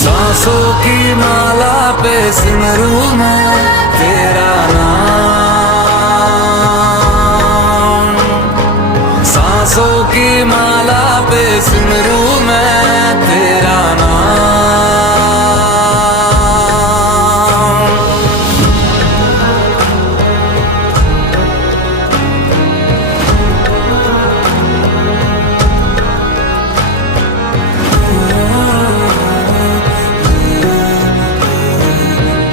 सांसों की माला पे सिमरू मैं तेरा नाम। सांसों की माला पे सिमरू मैं तेरा नाम।